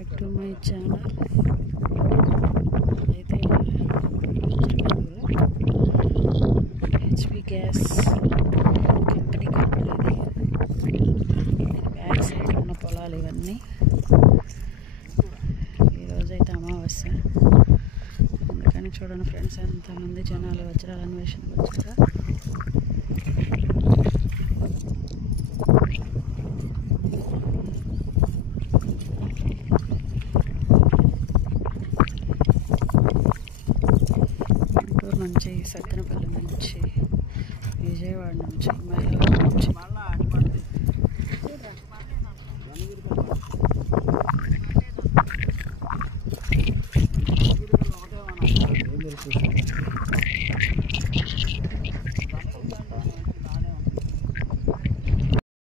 Back to my channel. అయితే HP gas company కనపడేది. Back side ఉన్న పొలాలు ఇవన్నీ. ఈరోజైతే అమావాస్య, అందుకని చూడండి ఫ్రెండ్స్ ఎంతమంది జనాలు వజ్రాల అన్వేషణకు వచ్చారా. నుంచి సత్తెనపల్లి నుంచి, విజయవాడ నుంచి, మైలవరం నుంచి